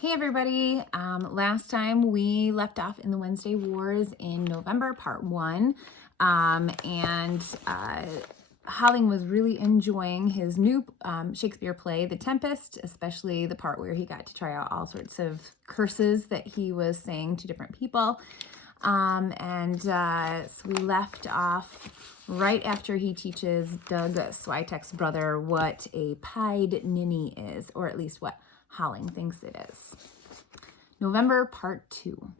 Hey everybody, last time we left off in the Wednesday Wars in November, part 1, and Holling was really enjoying his new Shakespeare play, The Tempest, especially the part where he got to try out all sorts of curses that he was saying to different people. So we left off right after he teaches Doug Switek's brother what a pied ninny is, or at least what Holling thinks it is. November, part 2.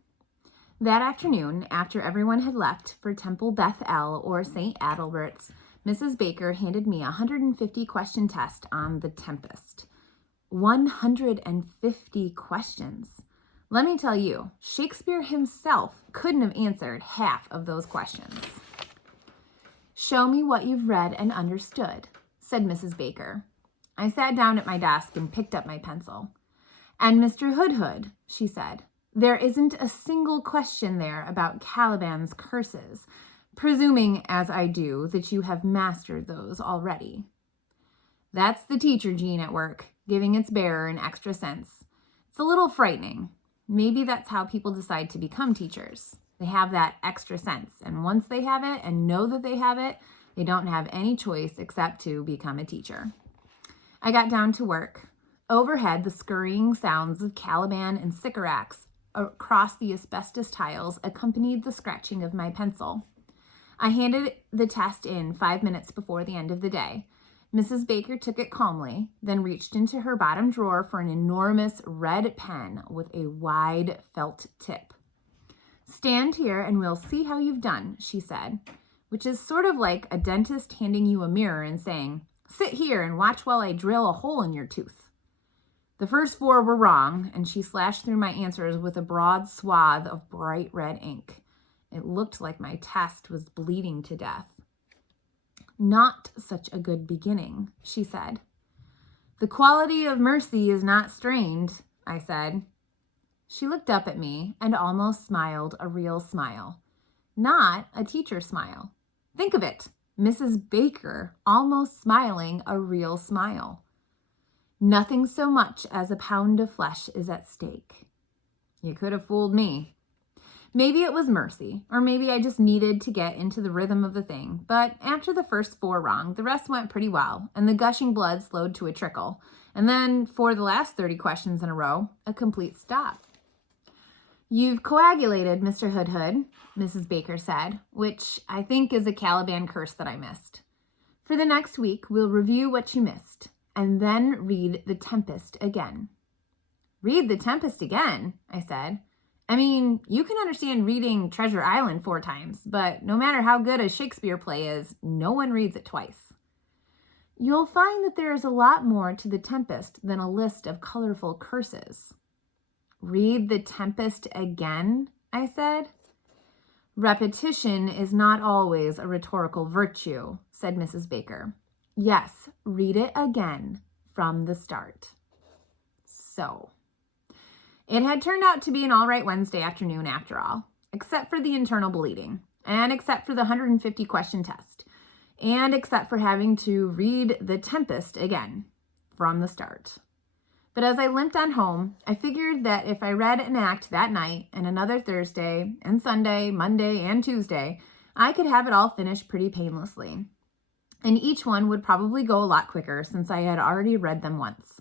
That afternoon, after everyone had left for Temple Beth El or St. Adalbert's, Mrs. Baker handed me a 150-question test on The Tempest. 150 questions. Let me tell you, Shakespeare himself couldn't have answered half of those questions. "Show me what you've read and understood," said Mrs. Baker. I sat down at my desk and picked up my pencil. "And Mr. Hoodhood," she said, "there isn't a single question there about Caliban's curses, presuming, as I do, that you have mastered those already." That's the teacher gene at work, giving its bearer an extra sense. It's a little frightening. Maybe that's how people decide to become teachers. They have that extra sense, and once they have it and know that they have it, they don't have any choice except to become a teacher. I got down to work. Overhead, the scurrying sounds of Caliban and Sycorax across the asbestos tiles accompanied the scratching of my pencil. I handed the test in 5 minutes before the end of the day. Mrs. Baker took it calmly, then reached into her bottom drawer for an enormous red pen with a wide felt tip. "Stand here and we'll see how you've done," she said, which is sort of like a dentist handing you a mirror and saying, "Sit here and watch while I drill a hole in your tooth." The first 4 were wrong, and she slashed through my answers with a broad swath of bright red ink. It looked like my test was bleeding to death. "Not such a good beginning," she said. "The quality of mercy is not strained," I said. She looked up at me and almost smiled a real smile. Not a teacher smile. Think of it. Mrs. Baker almost smiling a real smile. "Nothing so much as a pound of flesh is at stake." You could have fooled me. Maybe it was mercy, or maybe I just needed to get into the rhythm of the thing, but after the first 4 wrong, the rest went pretty well, and the gushing blood slowed to a trickle, and then for the last 30 questions in a row, a complete stop. "You've coagulated, Mr. Hoodhood," Mrs. Baker said, which I think is a Caliban curse that I missed. "For the next week, we'll review what you missed, and then read The Tempest again." "Read The Tempest again?" I said. "I mean, you can understand reading Treasure Island 4 times, but no matter how good a Shakespeare play is, no one reads it twice." "You'll find that there is a lot more to The Tempest than a list of colorful curses." "Read The Tempest again?" I said. "Repetition is not always a rhetorical virtue," said Mrs. Baker. "Yes, read it again from the start." So, it had turned out to be an all right Wednesday afternoon after all, except for the internal bleeding, and except for the 150-question test, and except for having to read The Tempest again from the start. But as I limped on home, I figured that if I read an act that night and another Thursday and Sunday, Monday, and Tuesday, I could have it all finished pretty painlessly. And each one would probably go a lot quicker since I had already read them once.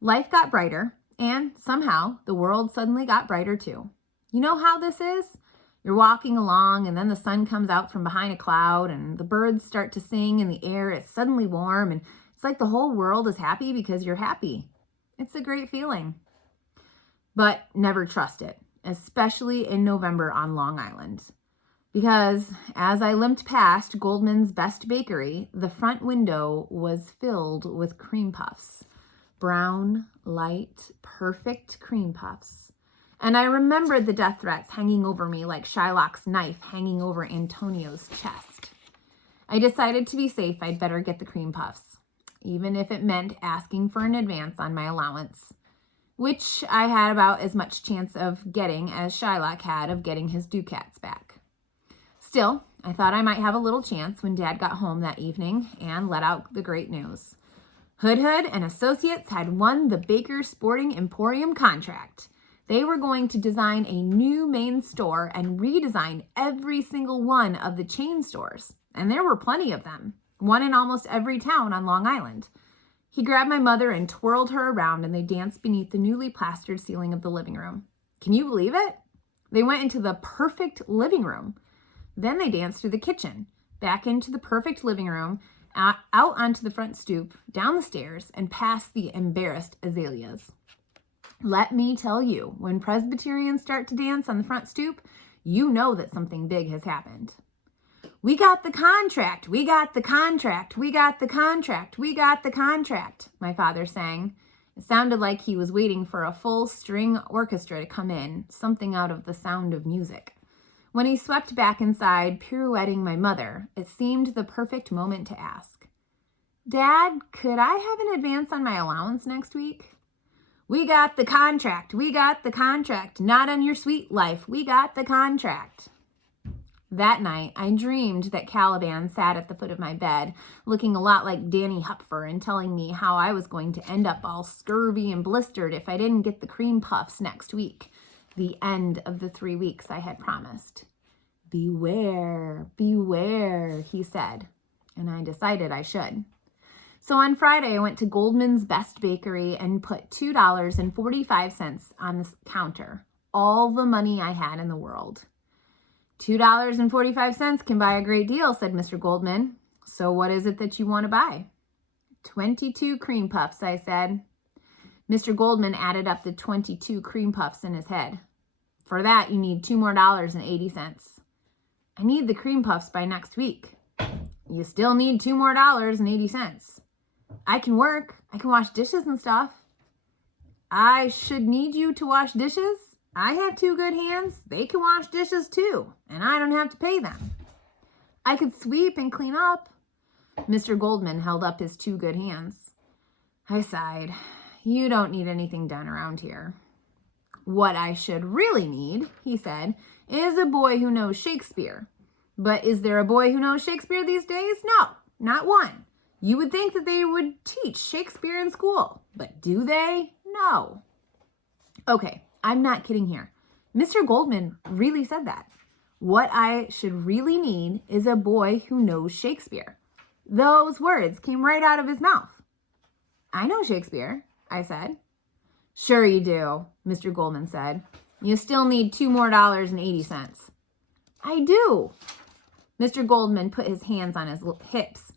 Life got brighter, and somehow the world suddenly got brighter too. You know how this is? You're walking along and then the sun comes out from behind a cloud and the birds start to sing and the air is suddenly warm and it's like the whole world is happy because you're happy. It's a great feeling. But never trust it, especially in November on Long Island. Because as I limped past Goldman's Best Bakery, the front window was filled with cream puffs. Brown, light, perfect cream puffs. And I remembered the death threats hanging over me like Shylock's knife hanging over Antonio's chest. I decided to be safe, I'd better get the cream puffs, even if it meant asking for an advance on my allowance, which I had about as much chance of getting as Shylock had of getting his ducats back. Still, I thought I might have a little chance when Dad got home that evening and let out the great news. Hood and Associates had won the Baker Sporting Emporium contract. They were going to design a new main store and redesign every single one of the chain stores. And there were plenty of them, one in almost every town on Long Island. He grabbed my mother and twirled her around, and they danced beneath the newly plastered ceiling of the living room. Can you believe it? They went into the perfect living room. Then they danced through the kitchen, back into the perfect living room, out onto the front stoop, down the stairs, and past the embarrassed azaleas. Let me tell you, when Presbyterians start to dance on the front stoop, you know that something big has happened. We got the contract, we got the contract, we got the contract, we got the contract, my father sang. It sounded like he was waiting for a full string orchestra to come in, something out of The Sound of Music. When he swept back inside, pirouetting my mother, it seemed the perfect moment to ask, Dad, could I have an advance on my allowance next week? We got the contract, we got the contract, not on your sweet life, we got the contract. That night, I dreamed that Caliban sat at the foot of my bed, looking a lot like Danny Hupfer and telling me how I was going to end up all scurvy and blistered if I didn't get the cream puffs next week, the end of the 3 weeks I had promised. Beware, beware, he said, and I decided I should. So on Friday, I went to Goldman's Best Bakery and put $2.45 on the counter, all the money I had in the world. $2.45 can buy a great deal, said Mr. Goldman. So what is it that you want to buy? 22 cream puffs, I said. Mr. Goldman added up the 22 cream puffs in his head. For that, you need $2 more and 80 cents. I need the cream puffs by next week. You still need $2 more and 80 cents. I can work. I can wash dishes and stuff. I should need you to wash dishes? I have 2 good hands. They can wash dishes too, and I don't have to pay them. I could sweep and clean up. Mr. Goldman held up his 2 good hands. I sighed. You don't need anything done around here. What I should really need, he said, is a boy who knows Shakespeare. But is there a boy who knows Shakespeare these days? No, not one. You would think that they would teach Shakespeare in school, but do they? No. Okay, I'm not kidding here. Mr. Goldman really said that. What I should really need is a boy who knows Shakespeare. Those words came right out of his mouth. I know Shakespeare, I said. Sure you do, Mr. Goldman said. You still need $2 more and 80 cents. I do. Mr. Goldman put his hands on his hips.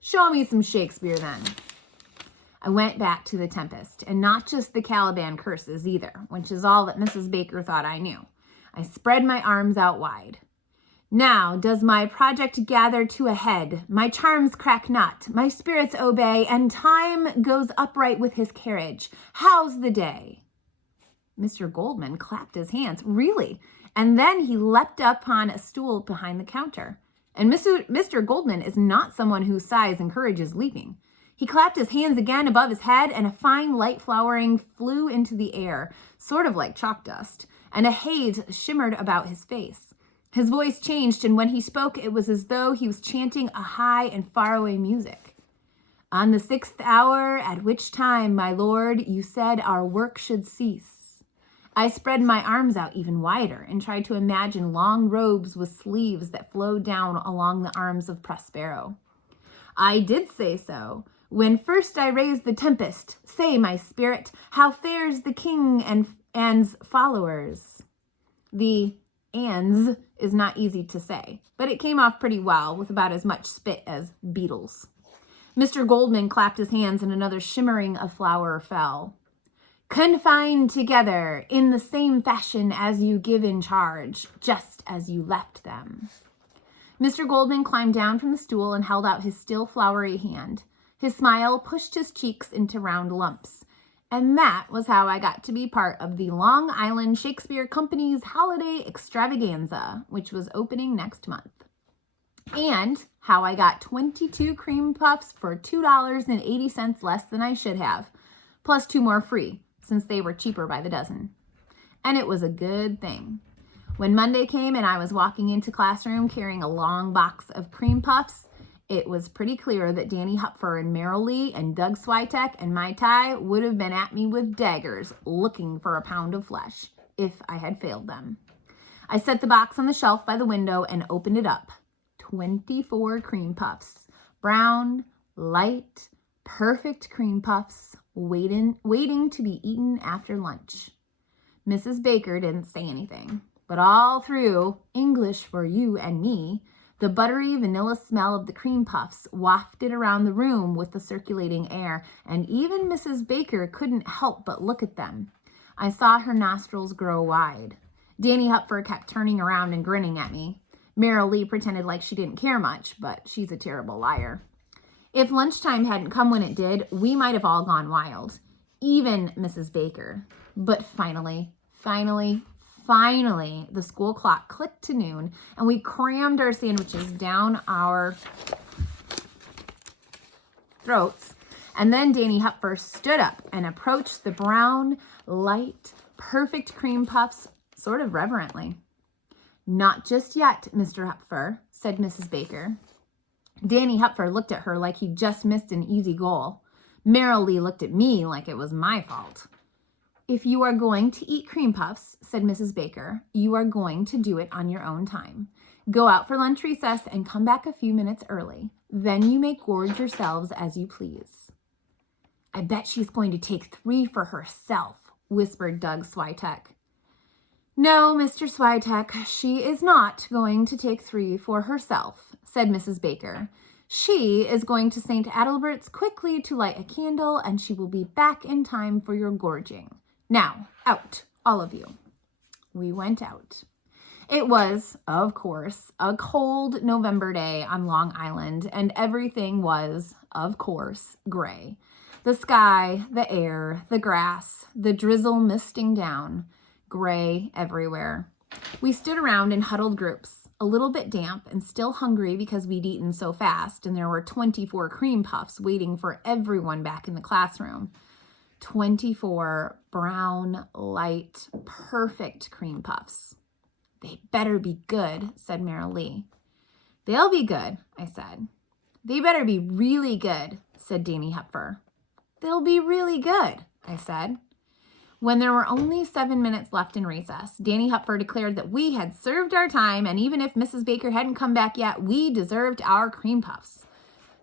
Show me some Shakespeare then. I went back to The Tempest, and not just the Caliban curses either, which is all that Mrs. Baker thought I knew. I spread my arms out wide. Now does my project gather to a head, my charms crack not, my spirits obey, and time goes upright with his carriage. How's the day? Mr. Goldman clapped his hands, really, and then he leapt upon a stool behind the counter. And Mr. Goldman is not someone whose size encourages leaping. He clapped his hands again above his head, and a fine light flowering flew into the air, sort of like chalk dust, and a haze shimmered about his face. His voice changed, and when he spoke, it was as though he was chanting a high and faraway music. On the 6th hour, at which time, my lord, you said our work should cease. I spread my arms out even wider and tried to imagine long robes with sleeves that flowed down along the arms of Prospero. I did say so. When first I raised the tempest, say, my spirit, how fares the king and's followers? The ands is not easy to say, but it came off pretty well with about as much spit as beetles. Mr. Goldman clapped his hands and another shimmering of flower fell. Confined together in the same fashion as you give in charge, just as you left them. Mr. Goldman climbed down from the stool and held out his still flowery hand. His smile pushed his cheeks into round lumps. And that was how I got to be part of the Long Island Shakespeare Company's holiday extravaganza, which was opening next month. And how I got 22 cream puffs for $2.80 less than I should have, plus 2 more free, since they were cheaper by the dozen. And it was a good thing. When Monday came and I was walking into classroom carrying a long box of cream puffs, It was pretty clear that Danny Hupfer and Merrill Lee and Doug Switek and Mai Tai would have been at me with daggers looking for a pound of flesh if I had failed them. I set the box on the shelf by the window and opened it up. 24 cream puffs. Brown, light, perfect cream puffs waiting to be eaten after lunch. Mrs. Baker didn't say anything, but all through English for You and Me, the buttery vanilla smell of the cream puffs wafted around the room with the circulating air, and even Mrs. Baker couldn't help but look at them. I saw her nostrils grow wide. Danny Hupfer kept turning around and grinning at me. Merrill Lee pretended like she didn't care much, but she's a terrible liar. If lunchtime hadn't come when it did, we might have all gone wild. Even Mrs. Baker. But finally, the school clock clicked to noon, and we crammed our sandwiches down our throats. And then Danny Hupfer stood up and approached the brown, light, perfect cream puffs sort of reverently. "Not just yet, Mr. Hupfer," said Mrs. Baker. Danny Hupfer looked at her like he'd just missed an easy goal. Merrill Lee looked at me like it was my fault. "If you are going to eat cream puffs," said Mrs. Baker, "you are going to do it on your own time. Go out for lunch recess and come back a few minutes early. Then you may gorge yourselves as you please." "I bet she's going to take 3 for herself," whispered Doug Switek. "No, Mr. Switek, she is not going to take 3 for herself," said Mrs. Baker. "She is going to St. Adalbert's quickly to light a candle, and she will be back in time for your gorging. Now, out, all of you." We went out. It was, of course, a cold November day on Long Island, and everything was, of course, gray. The sky, the air, the grass, the drizzle misting down, gray everywhere. We stood around in huddled groups, a little bit damp and still hungry because we'd eaten so fast, and there were 24 cream puffs waiting for everyone back in the classroom. 24 brown, light, perfect cream puffs. "They better be good," said Merrill Lee. "They'll be good," I said. "They better be really good," said Danny Hupfer. "They'll be really good," I said. When there were only 7 minutes left in recess, Danny Hupfer declared that we had served our time, and even if Mrs. Baker hadn't come back yet, we deserved our cream puffs.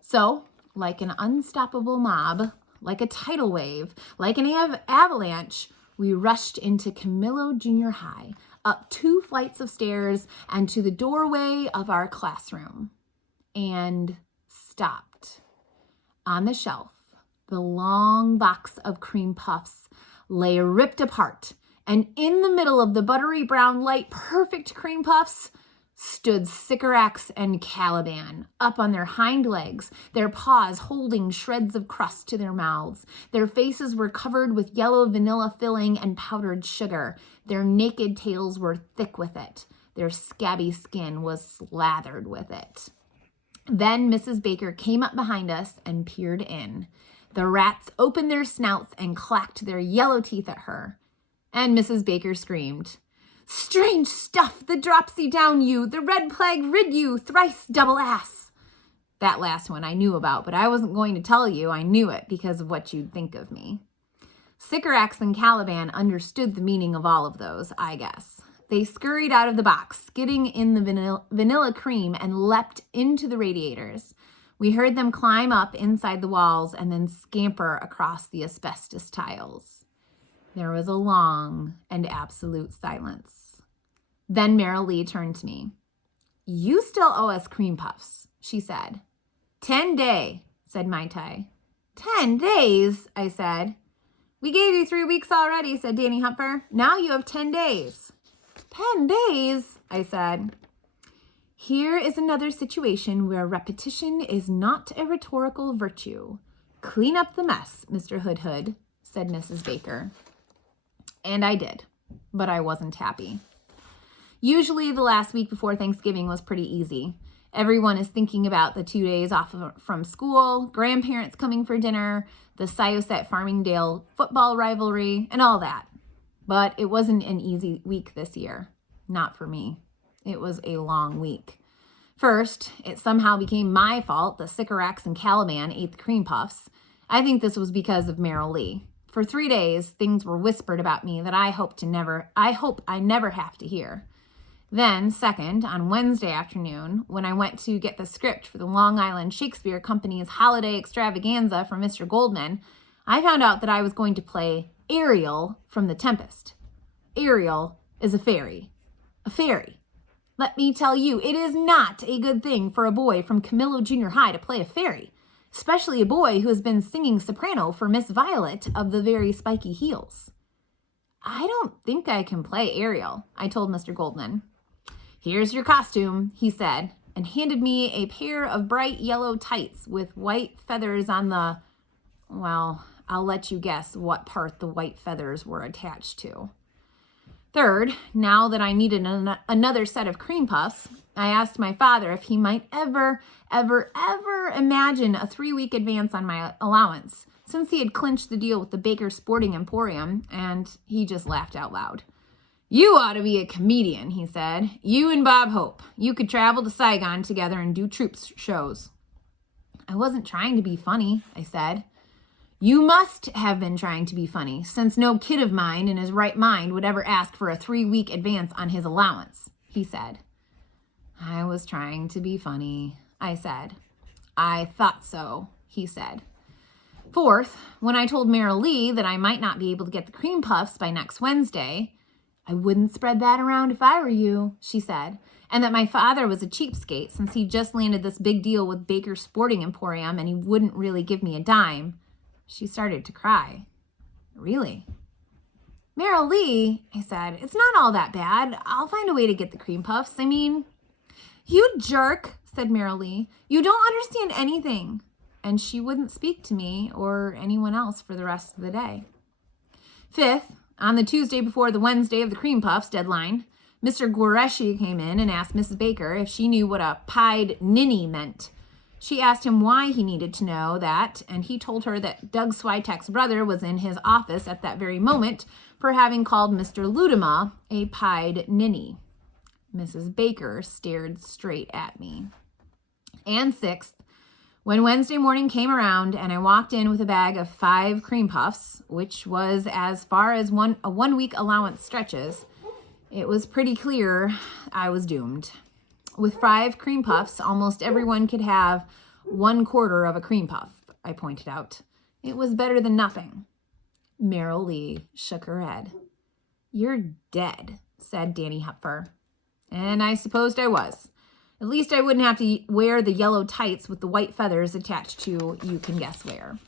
So, like an unstoppable mob, like a tidal wave, like an avalanche, we rushed into Camillo Junior High, up 2 flights of stairs, and to the doorway of our classroom. And stopped. On the shelf, the long box of cream puffs lay ripped apart, and in the middle of the buttery brown, light, perfect cream puffs stood Sycorax and Caliban, up on their hind legs, their paws holding shreds of crust to their mouths. Their faces were covered with yellow vanilla filling and powdered sugar. Their naked tails were thick with it. Their scabby skin was slathered with it. Then Mrs. Baker came up behind us and peered in. The rats opened their snouts and clacked their yellow teeth at her. And Mrs. Baker screamed, "Strange stuff, the dropsy down you, the red plague rid you, thrice double ass." That last one I knew about, but I wasn't going to tell you I knew it because of what you'd think of me. Sycorax and Caliban understood the meaning of all of those, I guess. They scurried out of the box, skidding in the vanilla cream, and leapt into the radiators. We heard them climb up inside the walls and then scamper across the asbestos tiles. There was a long and absolute silence. Then Merrill Lee turned to me. "You still owe us cream puffs," she said. 10 days, said Mai Tai. 10 days, I said. "We gave you 3 weeks already," said Danny Hupfer. "Now you have 10 days. 10 days, I said. "Here is another situation where repetition is not a rhetorical virtue. Clean up the mess, Mr. Hood," said Mrs. Baker. And I did, but I wasn't happy. Usually the last week before Thanksgiving was pretty easy. Everyone is thinking about the 2 days off from school, grandparents coming for dinner, the Syosset-Farmingdale football rivalry, and all that. But it wasn't an easy week this year. Not for me. It was a long week. First, it somehow became my fault that Sycorax and Caliban ate the cream puffs. I think this was because of Merrill Lee. For 3 days, things were whispered about me that I hope I never have to hear. Then, second, on Wednesday afternoon, when I went to get the script for the Long Island Shakespeare Company's holiday extravaganza from Mr. Goldman, I found out that I was going to play Ariel from The Tempest. Ariel is a fairy. A fairy. Let me tell you, it is not a good thing for a boy from Camillo Junior High to play a fairy, especially a boy who has been singing soprano for Miss Violet of the Very Spiky Heels. I don't think I can play Ariel, I told Mr. Goldman. Here's your costume, he said, and handed me a pair of bright yellow tights with white feathers on the, well, I'll let you guess what part the white feathers were attached to. Third, now that I needed another set of cream puffs, I asked my father if he might ever imagine a 3-week advance on my allowance, since he had clinched the deal with the Baker Sporting Emporium, and he just laughed out loud. You ought to be a comedian, he said. You and Bob Hope. You could travel to Saigon together and do troupe shows. I wasn't trying to be funny, I said. You must have been trying to be funny, since no kid of mine in his right mind would ever ask for a 3-week advance on his allowance, he said. I was trying to be funny, I said. I thought so, he said. Fourth, when I told Merrill Lee that I might not be able to get the cream puffs by next Wednesday, I wouldn't spread that around if I were you, she said, and that my father was a cheapskate since he just landed this big deal with Baker Sporting Emporium and he wouldn't really give me a dime. She started to cry. Really? Merrill Lee, I said, it's not all that bad. I'll find a way to get the cream puffs. I mean, you jerk, said Merrill Lee. You don't understand anything. And she wouldn't speak to me or anyone else for the rest of the day. Fifth, on the Tuesday before the Wednesday of the cream puffs deadline, Mr. Guareschi came in and asked Mrs. Baker if she knew what a pied ninny meant. She asked him why he needed to know that, and he told her that Doug Switek's brother was in his office at that very moment for having called Mr. Ludema a pied ninny. Mrs. Baker stared straight at me. And sixth, when Wednesday morning came around and I walked in with a bag of 5 cream puffs, which was as far as a 1-week allowance stretches, it was pretty clear I was doomed. With 5 cream puffs, almost everyone could have 1/4 of a cream puff, I pointed out. It was better than nothing. Merrill Lee shook her head. You're dead, said Danny Hupfer. And I supposed I was. At least I wouldn't have to wear the yellow tights with the white feathers attached to you can guess where.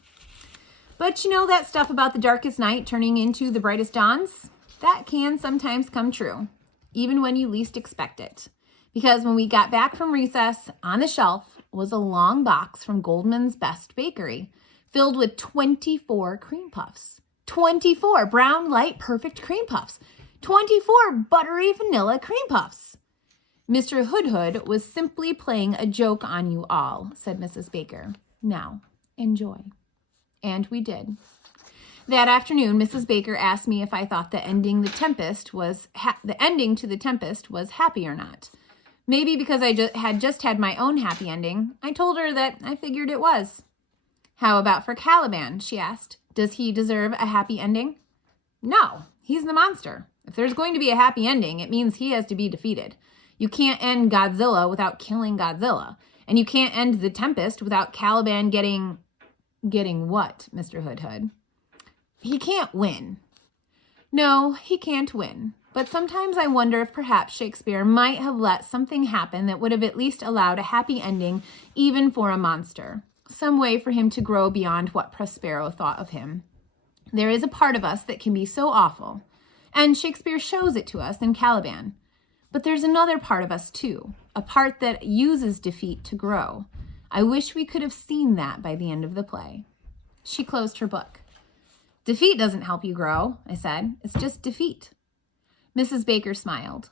But you know that stuff about the darkest night turning into the brightest dawns? That can sometimes come true, even when you least expect it. Because when we got back from recess, on the shelf was a long box from Goldman's Best Bakery, filled with 24 cream puffs. 24 brown, light, perfect cream puffs. 24 buttery vanilla cream puffs. Mr. Hoodhood was simply playing a joke on you all, said Mrs. Baker. Now, enjoy. And we did. That afternoon, Mrs. Baker asked me if I thought the ending to the Tempest was happy or not. Maybe because I had just had my own happy ending, I told her that I figured it was. How about for Caliban, she asked. Does he deserve a happy ending? No, he's the monster. If there's going to be a happy ending, it means he has to be defeated. You can't end Godzilla without killing Godzilla. And you can't end the Tempest without Caliban getting what, Mr. Hoodhood? He can't win. No, he can't win. But sometimes I wonder if perhaps Shakespeare might have let something happen that would have at least allowed a happy ending even for a monster. Some way for him to grow beyond what Prospero thought of him. There is a part of us that can be so awful, and Shakespeare shows it to us in Caliban. But there's another part of us too, a part that uses defeat to grow. I wish we could have seen that by the end of the play. She closed her book. Defeat doesn't help you grow, I said. It's just defeat. Mrs. Baker smiled.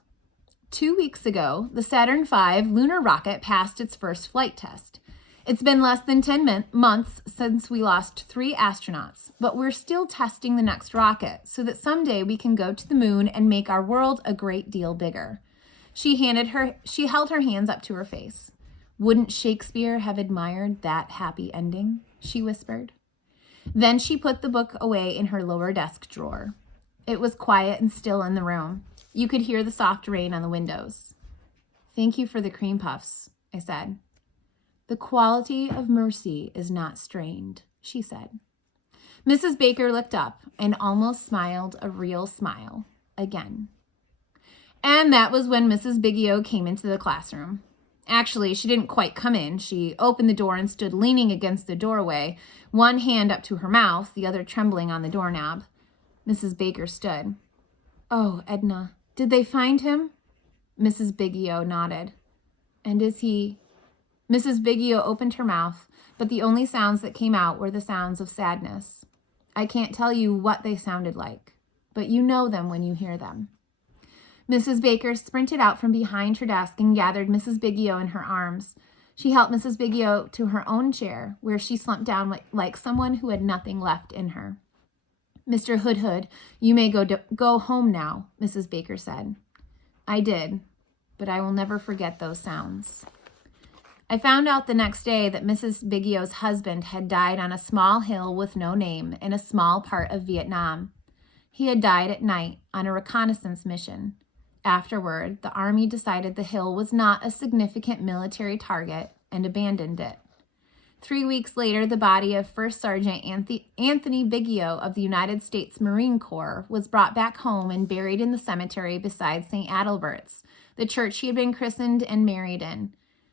2 weeks ago, the Saturn V lunar rocket passed its first flight test. It's been less than 10 months since we lost 3 astronauts, but we're still testing the next rocket so that someday we can go to the moon and make our world a great deal bigger. She held her hands up to her face. Wouldn't Shakespeare have admired that happy ending? She whispered. Then she put the book away in her lower desk drawer. It was quiet and still in the room. You could hear the soft rain on the windows. Thank you for the cream puffs, I said. The quality of mercy is not strained, she said. Mrs. Baker looked up and almost smiled a real smile again. And that was when Mrs. Biggio came into the classroom. Actually, she didn't quite come in. She opened the door and stood leaning against the doorway, one hand up to her mouth, the other trembling on the doorknob. Mrs. Baker stood. Oh, Edna, did they find him? Mrs. Biggio nodded. And is he... Mrs. Biggio opened her mouth, but the only sounds that came out were the sounds of sadness. I can't tell you what they sounded like, but you know them when you hear them. Mrs. Baker sprinted out from behind her desk and gathered Mrs. Biggio in her arms. She helped Mrs. Biggio to her own chair, where she slumped down like someone who had nothing left in her. Mr. Hoodhood, you may go home now, Mrs. Baker said. I did, but I will never forget those sounds. I found out the next day that Mrs. Biggio's husband had died on a small hill with no name in a small part of Vietnam. He had died at night on a reconnaissance mission. Afterward, the Army decided the hill was not a significant military target and abandoned it. 3 weeks later, the body of First Sergeant Anthony Biggio of the United States Marine Corps was brought back home and buried in the cemetery beside St. Adalbert's, the church he had been christened and married in.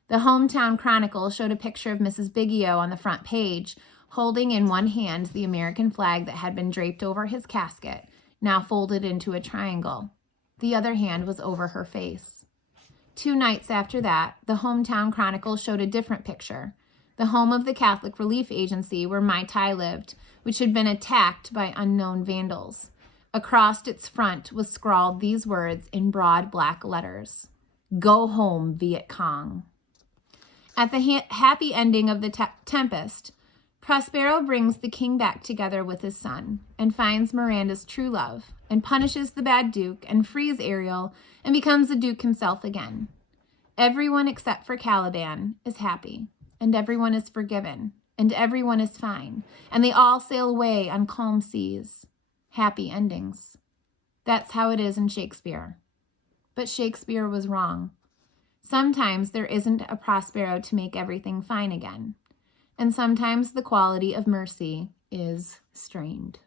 The Hometown Chronicle showed a picture of Mrs. Biggio on the front page, holding in one hand the American flag that had been draped over his casket, now folded into a triangle. The other hand was over her face. 2 nights after that, the Hometown Chronicle showed a different picture, the home of the Catholic Relief Agency where Mai Tai lived, which had been attacked by unknown vandals. Across its front was scrawled these words in broad black letters: Go home, Viet Cong. At the happy ending of the Tempest, Prospero brings the king back together with his son and finds Miranda's true love and punishes the bad duke and frees Ariel and becomes the duke himself again. Everyone except for Caliban is happy, and everyone is forgiven, and everyone is fine, and they all sail away on calm seas. Happy endings. That's how it is in Shakespeare. But Shakespeare was wrong. Sometimes there isn't a Prospero to make everything fine again, and sometimes the quality of mercy is strained.